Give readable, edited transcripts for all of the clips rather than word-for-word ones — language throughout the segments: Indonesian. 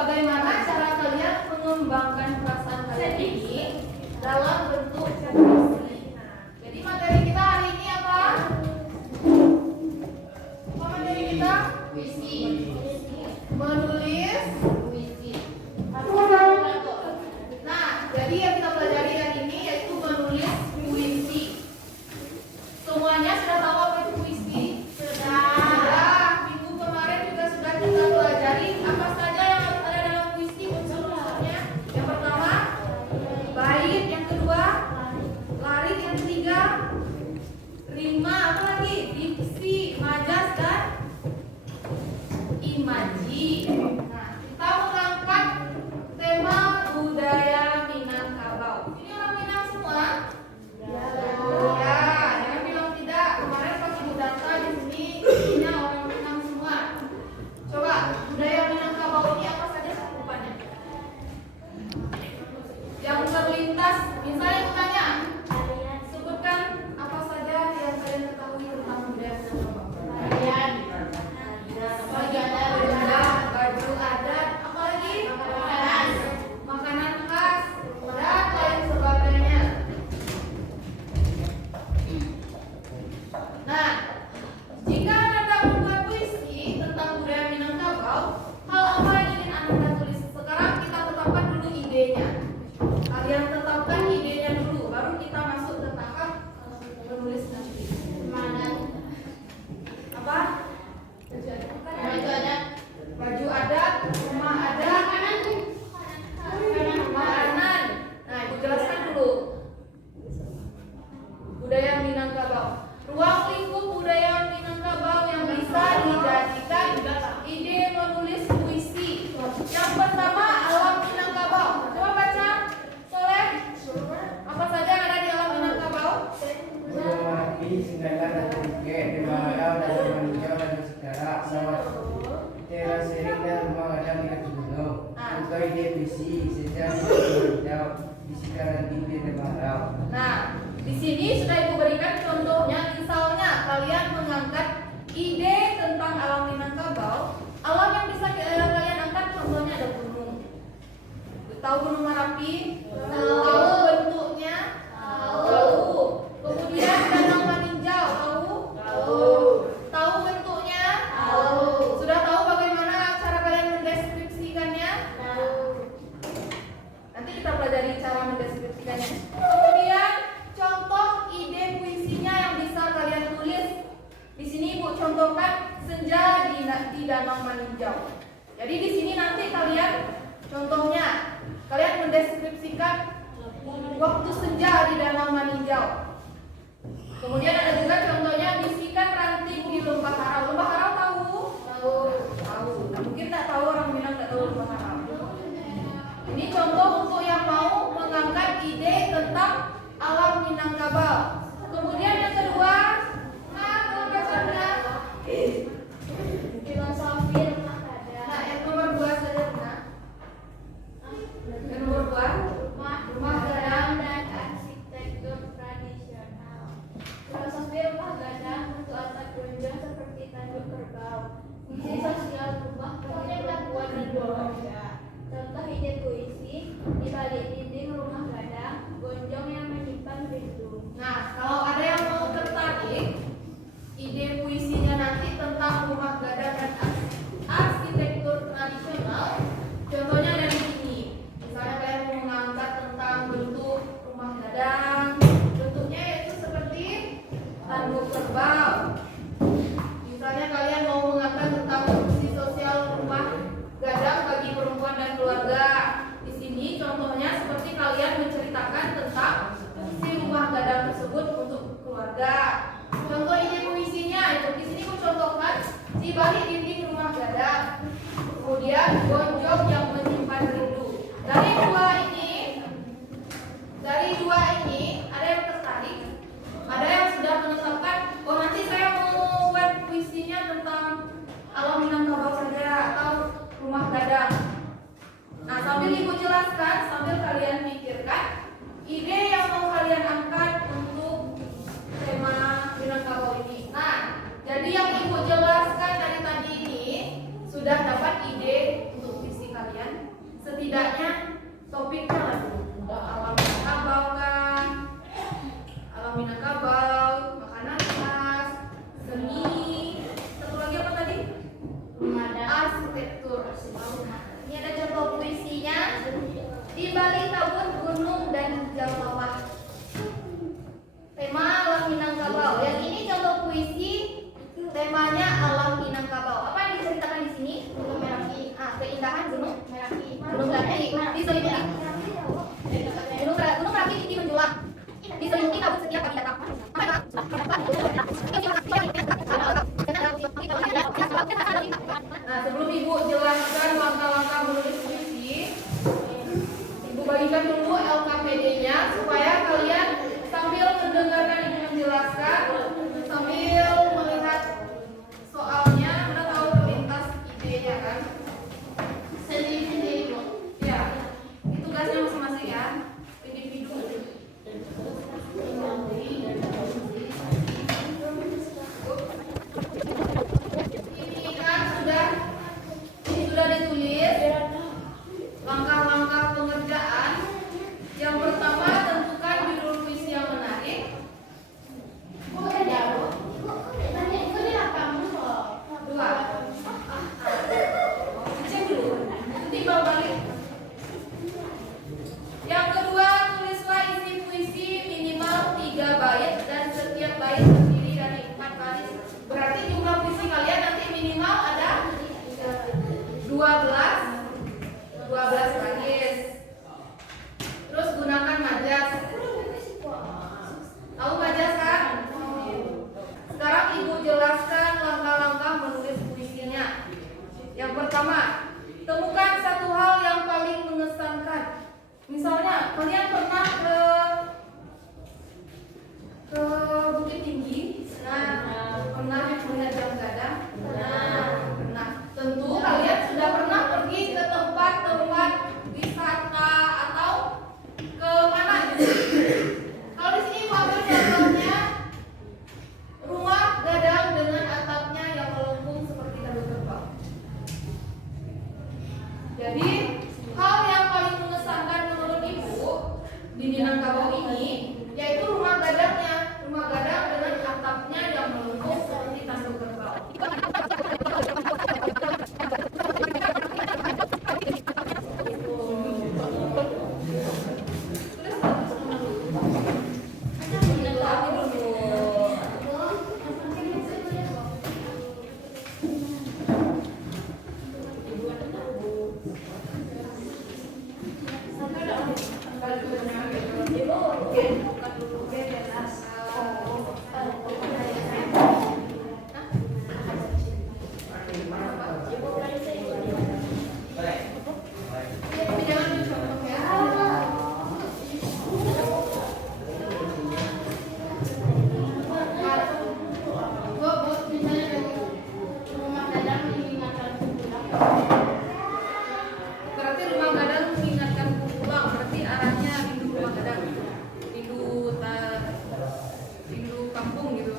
bagaimana cara kalian mengembangkan perasaan kalian ini dalam bentuk puisi. Jadi materi kita hari ini apa? Apa materi kita? Puisi. Menulis puisi. Nah, jadi yang kita pelajari hari ini yaitu menulis puisi. Semuanya sudah tahu apa itu puisi? Sudah. Minggu kemarin juga sudah kita pelajari apa saja yang harus ada dalam puisi unsur-unsurnya. Yang pertama, bait. Yang kedua, larik. Yang ketiga, rima. Apa lagi? Diksi, majas, dan imaji. Nah, kita mengangkat tema budaya Minangkabau. Ini orang Minang semua? Ya, jangan bilang tidak. Kemarin pas ibu data di sini isinya orang Minang semua. Coba budaya Minangkabau ini apa saja cakupannya? Yang terlintas, misalnya aku tanya, sebutkan apa saja yang kalian ketahui tentang budaya Minangkabau. Tarian, baju adat, apa lagi? Makanan khas, dan lain sebagainya. Nah, jika Anda membuat puisi tentang budaya Minangkabau, hal apa yang ingin Anda tulis? Sekarang kita tetapkan dulu idenya. Kalian tetapkan idenya dulu, baru kita masuk ke tahap menulis nanti. Apa? Baju adat, rumah adat, makanan. Nah, ibu jelaskan dulu budaya Minangkabau. Ruang lingkup budaya Minangkabau yang bisa dijadikan ide menulis puisi. Yang pertama, alam Minangkabau. Coba baca, Soleh. Apa saja yang ada di alam Minangkabau? Api, segala dan tiket, dibawa dan manusia dan segala sawat. Teras sering dan rumah ada milik gunung. Untuk ide puisi sejak hijau, bisikan dan ide dibawa. Nah, di sini sudah ibu berikan contohnya. Misalnya kalian mengangkat ide tentang alam Minangkabau. Alam yang bisa kalian angkat contohnya ada gunung. Tahu Gunung Merapi? Tahu bentuknya? Tahu. Kemudian Danau Maninjau, tahu? Tahu bentuknya? Tahu. Sudah tahu bagaimana cara kalian mendeskripsikannya? Nanti kita pelajari cara mendeskripsikannya. Kemudian contoh ide puisinya yang bisa kalian tulis. Di sini Ibu contohkan senja di Danau Maninjau. Jadi di sini nanti kalian contohnya kalian mendeskripsikan waktu senja di Danau Maninjau. Kemudian ada juga contohnya bisikan ranting di Lembah Harau. Lembah Harau tahu? Tahu. Nah, mungkin tak tahu orang Minang tak tahu Lembah Harau. Ini contoh untuk yang mau mengangkat ide tentang alam Minangkabau. Kemudian yang kedua, tolong baca benar. Filosofir Mahkada. Nah, yang nomor 2 saja benar. Yang nomor 2, rumah gadang dan arsitektur tradisional. Filosofi rumah gadang untuk atap gonjang seperti tanduk kerbau. Fungsi sosial rumah bagi perempuan dan keluarga. Contoh ide puisi di balik dinding rumah gadang, gonjong yang menyimpan rindu. Nah, kalau ada yang mau tertarik ide puisinya nanti tentang rumah gadang dan arsitektur tradisional, contohnya ada di sini. Misalnya kalian mau mengangkat tentang bentuk rumah gadang, bentuknya yaitu seperti tanduk kerbau. Misalnya kalian mau mengangkat tentang fungsi sosial rumah gadang bagi perempuan dan keluarga. Di sini contohnya seperti kalian menceritakan tentang fungsi rumah gadang tersebut untuk keluarga. Contoh ide puisinya itu di sini aku contohkan di balik dinding rumah gadang. Kemudian gonjong yang menyimpan rindu. Dari dua ini ada yang tertarik, ada yang sudah menetapkan, oh nanti saya mau buat puisinya tentang alam Minangkabau saja atau rumah gadang. Nah, sambil ibu jelaskan, sambil kalian pikirkan ide yang mau kalian angkat untuk tema Minangkabau ini. Nah, jadi yang ibu jelaskan dari tadi ini sudah dapat ide untuk puisi kalian. pertama, temukan satu hal yang paling mengesankan. Misalnya, kalian pernah ke Bukit Tinggi? Pernah melihat jam gadang? Pernah. Tentu kalian sudah pernah pergi ke tempat-tempat wisata atau ke mana gitu. Kalau di sini ambil contohnya rumah gadang dengan atapnya yang melengkung seperti tanduk kerbau. Jadi hal yang paling mengesankan menurut ibu di Minangkabau ini yaitu rumah gadangnya, rumah gadang dengan atapnya yang melengkung seperti tanduk kerbau. Berarti rumah gadang mengingatkan pulang, berarti arahnya rindu rumah gadang, rindu kampung gitu.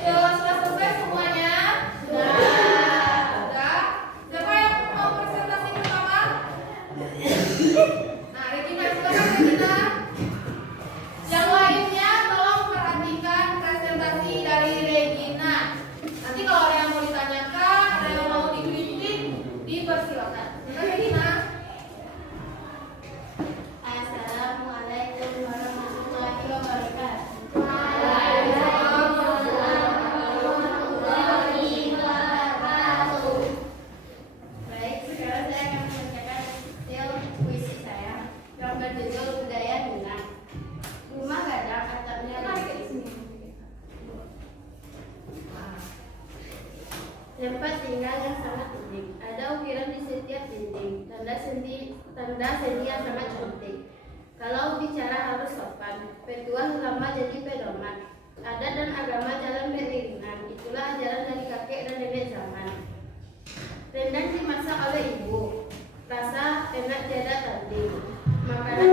Sudah selesai semuanya? Sudah. Siapa yang mau presentasi pertama? Nah, Regina, silakan Regina. Yang lainnya tolong perhatikan presentasi dari Regina. Nanti kalau ada yang mau ditanyakan, ada yang mau dikritik, dipersilakan. Silakan Regina. Assalamualaikum warahmatullahi wabarakatuh. Baik, sekarang saya akan membacakan hasil puisi saya yang berjudul Budaya Minang. Rumah gadang atapnya tempat tinggal yang sangat unik. Ada ukiran di setiap dinding, tanda seni yang sangat cantik. Kalau bicara harus sopan, petuah lama jadi pedoman. Adat dan agama jalan beriringan, itulah ajaran dari kakek dan nenek zaman. Rendang dimasak oleh ibu, rasa enak tiada tanding. Makanan